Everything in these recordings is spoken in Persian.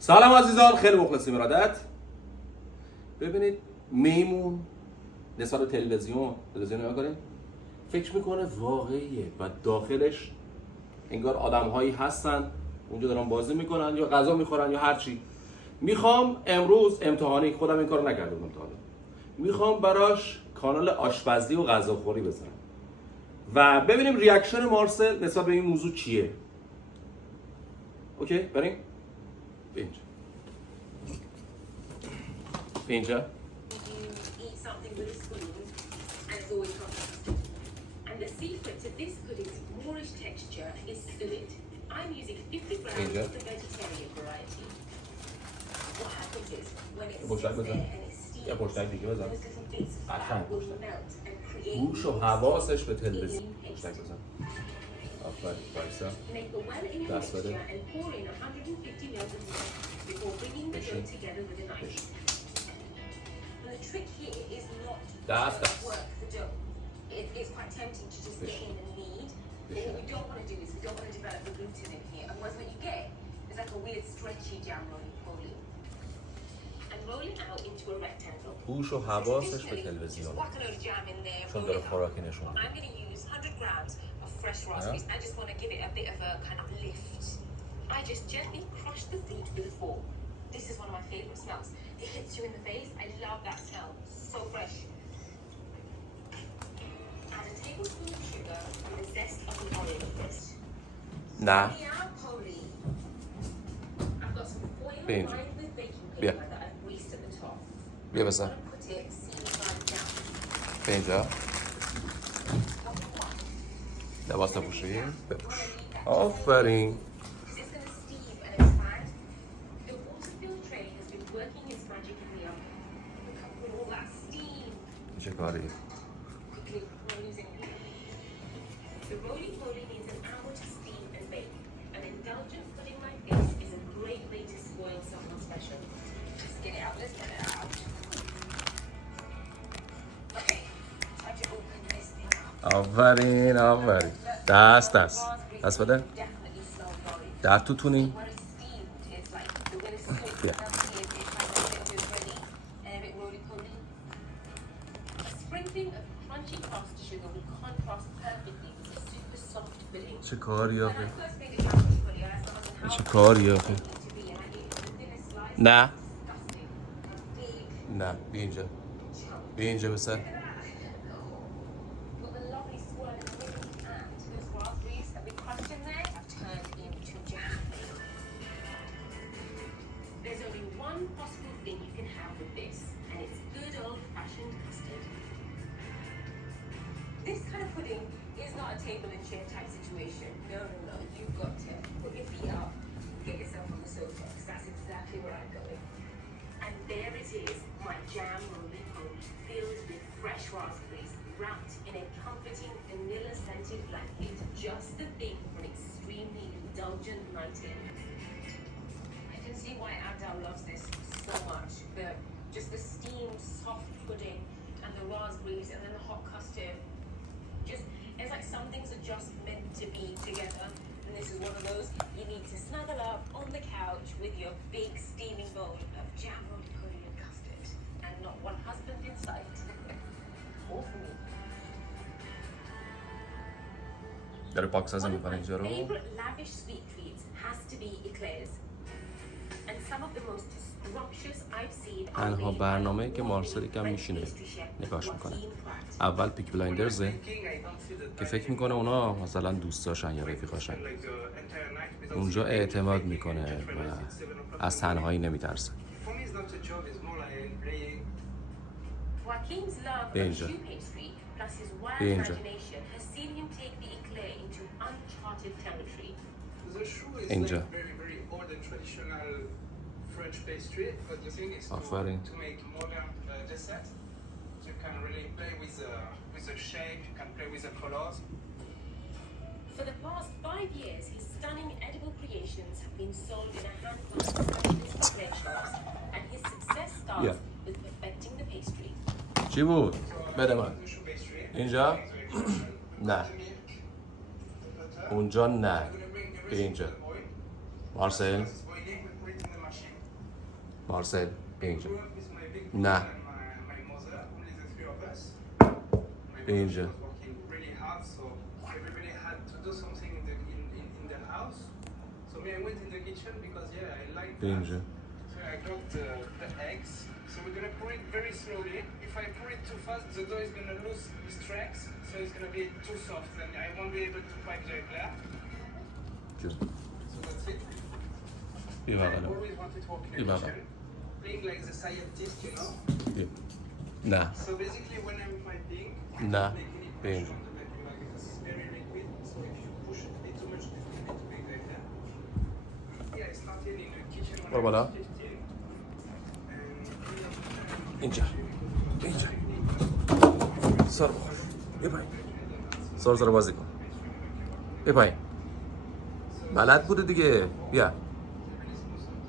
سلام عزیزان، خیلی مخلصیم ارادت. ببینید میمون نسبت به تلویزیون نگاه کنید، فکر میکنه واقعیه و داخلش انگار آدم‌هایی هستن اونجا دارن بازی میکنن یا غذا میخورن یا هر چی. میخوام امروز امتحانی، خودم این کارو نکرده بودم تا حالا، میخوام براش کانال آشپزی و غذاخوری بزنم و ببینیم ریاکشن مارسل نسبت به این موضوع چیه. اوکی بریم به اینجا. And the secret to this pudding's moorish texture is fillet. I'm using 50 grams of the vegetarian variety. What happens is when it's there and it's steamed, those little bits of fat will melt and create گوش و حواسش به تلویزیون. آفرین بایستا. Make the well-in mixture and pour in 150 ml of milk before bringing the dough together with a knife. And the trick here is not to work the dough. It's quite tempting to just get in and knead. But what we don't want to do is we don't want to develop the gluten in here. Otherwise what you get is like a weird stretchy jam roly-poly. And roll it out into a rectangle. گوش و حواسش به تلویزیون. Whack a load of jam in there. چون داره خوراکی نشون میده. I'm going to use 100 grams of fresh raspberries. I just want to give it a bit of a kind of lift. I just gently crush the fruit with a fork. This is one of my favorite smells. It hits you in the face. I love that smell. So fresh. Add a tablespoon of sugar and the zest of an orange. نه. I've got some foil Benji. lined with baking بیا. paper that I've greased at the top. بیا بسر. I'm gonna put it seam side down. به اینجا. لباس بپوشی؟ بپوش. آفرین. This is gonna steam and expand. The water-filled tray has been working its magic in the oven. Look up with all that steam. چه کاری؟ Quickly, we're losing it. The roly-poly needs an hour to steam and bake. An indulgent pudding like this is a great way to spoil someone special. Let's get it out, let's get it out. Okay, time to open this thing up. آفرین آفرین. دست بده. Definitely smell garlic. در توتونی. When it's steamed, it's like the way it's soaked Yeah. melting it, it's like the texture is ready and a bit roly-poly. A sprinkling of crunchy caster sugar will contrast perfectly with the super soft pudding. چه کاری When آخه؟ I first made a Japanese pudding, I asked my husband how چه کاری آخه؟ it to be, and I gave him the thinnest slice. نه. Disgusting. A big نه بیا اینجا. chunk. بیا اینجا بسر. Got the lovely swirl in the middle, and those raspberries that we crushed in there have turned into jam. There's only one possible thing you can have with this, and it's good old-fashioned custard. This kind of pudding is not a table and chair type situation. No. You've got to put your feet up, get yourself on the sofa, because that's exactly where I'm going. And there it is, my jam roly-poly, filled with fresh raspberries, wrapped in a comforting vanilla-scented blanket. Just the thing for an extremely indulgent night in. I can see why Adele loves this so much. Just the steamed, soft pudding and the raspberries and then the hot custard. It's like some things are just meant to be together. And this is one of those. You need to snuggle up on the couch with your big steaming bowl of jam roly-poly and custard. And not one husband in sight. All for me. داره پاکسازی میکنه اینجا رو. My favorite lavish sweet treats has to be eclairs. And some of the most scrumptious I've seen are تنها made by برنامه‌ای که a مارسل یکم French میشینه pastry chef, نگاش میکنه. Pratt. اول پیک بلایندرزه که فکر میکنه اونا مثلا دوستاشن یا رفیقاشن. اونجا اعتماد میکنه و از تنهایی نمیترسه. Joaquin's love of Danger. choux pastry plus his wild Danger. imagination has seen him take the eclair into uncharted territory. The choux is Danger. like very old and traditional French pastry, but the thing is Offering. to make modern desserts. You can really play with the shape, you can play with the colors. For the past 5 years, his stunning edible creations have been sold in a handful of specialist eclair shops, and his success starts Yeah. with perfecting the pastry. چی بود؟ بده من. The choux pastry. اینجا؟ نه. The milk, the butter. اونجا نه. I'm gonna bring به اینجا. the boil. مارسل. Once it's boiling, we put it in the machine. مارسل بیا اینجا. grew up with my big Nah. brother and my mother, only the three of us. My Danger. mother was working really hard, so everybody had to do something in the house. So me, I went in the kitchen because I like that. Danger. So I got the eggs. So we're gonna pour it very slowly. If I pour it too fast, the dough is gonna lose strength, so it's gonna be too soft, and I won't be able to pipe the eclair. جون. So that's it. بیا I بغلم. always wanted to work in You a have kitchen, being like the scientist, you know. بیا. نه. So basically, when I'm piping, نه. making it بیا push اینجا. on the vacuum like this is very liquid. So if you push it a bit too much, it will be too big like that. Yeah, I started in the kitchen when برو I بالا. was 15. And اینجا. اینجا. سر بخور. بیا پایین. سر بازی کن. بیا پایین. بلد بوده دیگه. بیا.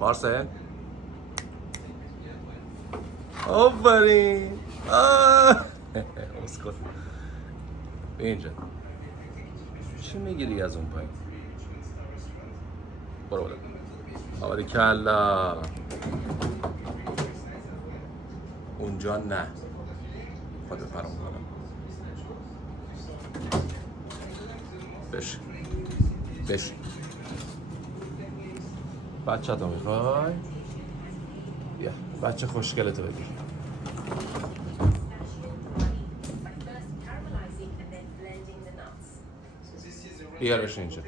مارسل. آفرین. اسکل. بیا اینجا. چی میگیری از اون پایین؟ برو بالا. باریکلا. اونجا نه. خودت فرام کنم. بشین. بشین. بچه تو میخوای؟ بیا بچه خوشگلتو بگیر. so this is the بیار بشین اینجا.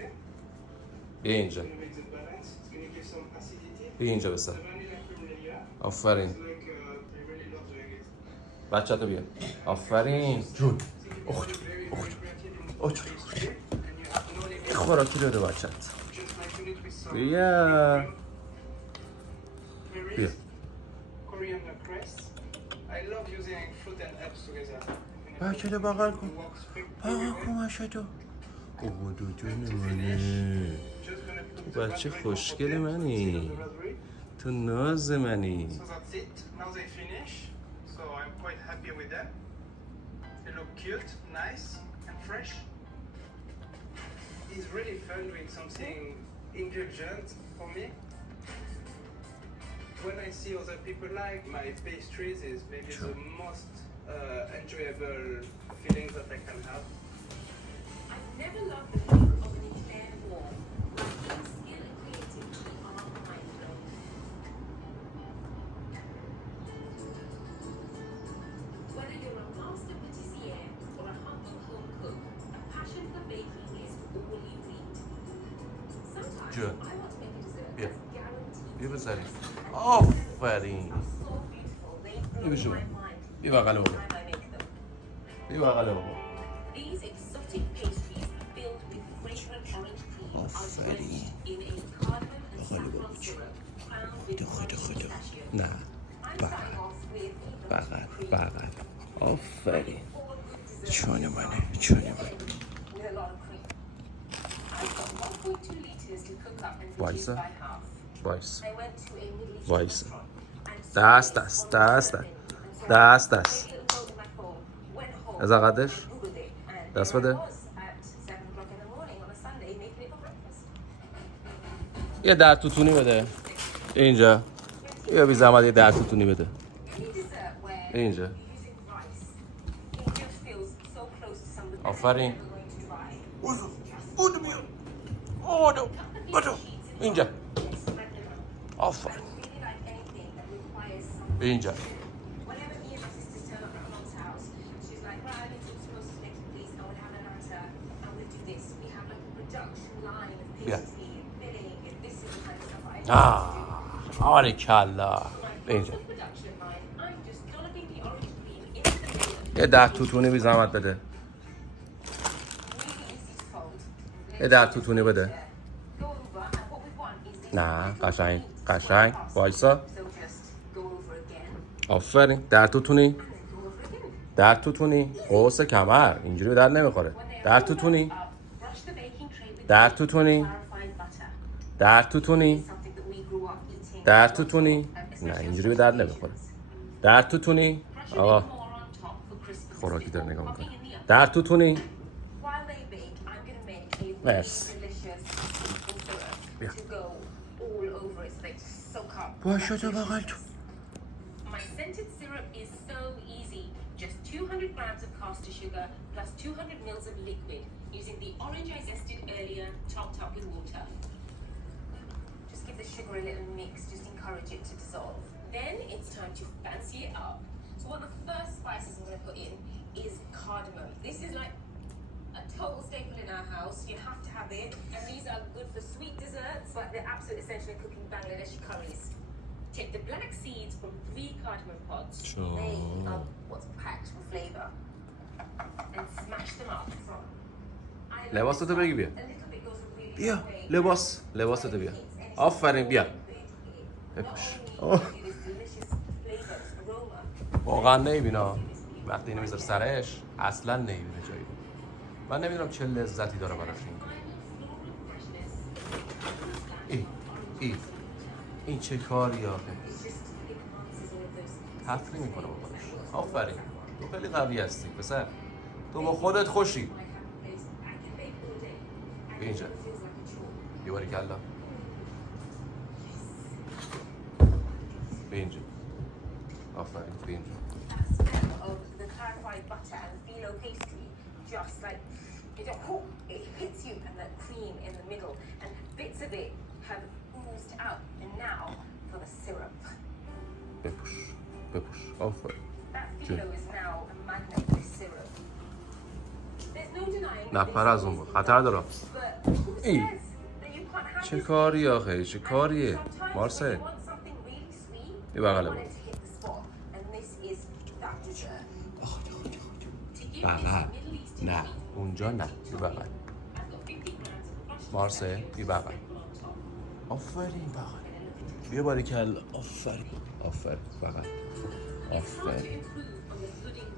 بیا اینجا. gonna make the balance. It's gonna give some acidity. بیا اینجا بسر. The vanilla cream layer. آفرین. It's like I really love doing it. بچه تو بیا. آفرین. جون. اخت. Very اخت. creative in اخت. pastry, and you have no limit. خوراکی داده بچت. Just making it with some بیا. berries, بیا. coriander cress. I love using fruit and herbs together. بچه تو بغل کن. It works بغل very کن well. بچه تو. اوه دو جون منه. Just gonna put the بچه raspberry خوشگل compote, منی. seed of the raspberry. تو ناز منی. So that's it. Now they finish. So I'm quite happy with them. They look cute, nice, and fresh. It's really fun doing something indulgent for me. When I see other people like my pastries is maybe Sure. the most enjoyable feeling that I can have. I've never loved the look of an eclair more. Like skill and creativity are mind-blowing. Whether you're a master patissier or a humble home cook, a passion for baking is all you need. Sometimes Sure. I want to make a dessert Yeah. that's guaranteed. بیا بذاریم. آفرین. Are so beautiful, they blow بشو. my mind بیا بغل بابا. every time I make them. بیا بغل بابا. These exotic pastries filled with fragrant orange cream are آفرین. drenched in a cardamom and saffron syrup crowned with خدا crunchy خدا. pistachios. نه. I'm بغل. starting off with بغل. بغل. آفرین. four good desserts چون منه. چون منه. with a lot of cream. I've got 1.2 liters to cook up and reduce Vaysa. by half. وایس. I went to a Middle Eastern Vaysa. restaurant and دست saw دست. it دست on the دست. menu. And so دست I دست. made a little note in my phone, went home, از قدش. I Googled it, and دست there I بده. was at 7 o'clock in the morning on a Sunday making it for breakfast. یه در توتونی بده. اینجا. یا بی زحمت یه در توتونی بده. Any dessert where اینجا. you're using rice, it just feels so close to something that آفرین. you're never going to try. بودو. بودو بیا. بودو. بودو. اینجا. Spread them out. آفرین. I really like anything that requires some. اینجا. Whenever me and my sisters turn up at my mom's house, she's like, right, I need some toast next, please. I would have an answer, and we'll do this. We have like a production line of Yeah. pastry and filling, and this is the kind of stuff I like to do. آریکلا. My اینجا. first production line, I'm just dolloping the orange cream into the middle. یه در توتونی بی زحمت بده. Really easy to fold. یه در توتونی بده. Go over, and what we want is this نه little قشنگ. heat قشنگ. across. وایسا. So just go over again, آفرین. در توتونی. and then go over again. در توتونی. قوس کمر. اینجوری به در نمیخوره. When they در are all توتونی. wrapped up, brush the baking tray with در clarified توتونی. butter. در توتونی. Something that we grew up eating. در توتونی. نه اینجوری به در نمیخوره. در توتونی. Brush a bit آقا more on top for crispness. خوراکی داره نگاه Popping میکنه. in the oven. در توتونی. While they bake, I'm going to make a really Yes. delicious simple syrup Yeah. to go all over it so they just soak up باشه تو بغل تو. My scented syrup is so easy. Just 200 grams of caster sugar plus 200 mils of liquid using the orange I zested earlier, topped up with water. Just give the sugar a little mix, just encourage it to dissolve. Then it's time to fancy it up. So one of the first spices I'm going to put in is cardamom. This is like a total staple in our house. You have to have it. And these are good for sweet desserts, like they're absolutely essential in cooking Bangladeshi curries. Take the black seeds from 3 cardamom pods. They are what's packed with flavor. And smash them up. لباستو بگی بیا. A little bit goes a really بیا long way. لباستو بیا. آفرین بیا. بپوش. اوه. واقعا نمیبینا. وقتی اینو میذاره سرش اصلا نمیبینه جایی. من نمیدونم چه لذتی داره براش این چه کاری آخه. حفری میکنه با خودش. آفرین. تو خیلی قوی هستی پسر. تو با خودت خوشی. بیا اینجا. بیا باریکلا. بیا اینجا. آفرین بیا اینجا. Of the clarified butter and phyllo pastry, just like it hits you, and the cream in the middle, and bits of it have oozed out. And now for the syrup. بپوش. آفرین. That phyllo is now a magnet with syrup. There's no denying. نپر از اون خطر داره. But who says that you can't have چه this? کاری آخه چه کاریه Sometimes مارسل when you want something really sweet, یه بغله you بود. want it to hit the spot, and this is that dessert. To give this بغل Middle Eastern نه treat, اونجا نه یه بغل I've got 50 grams of crushed مارسل pistachio یه بغل sprinkled on top. آفرین بغل بیا باریکلا آفرین بغل It's hard to آفرین improve on the pudding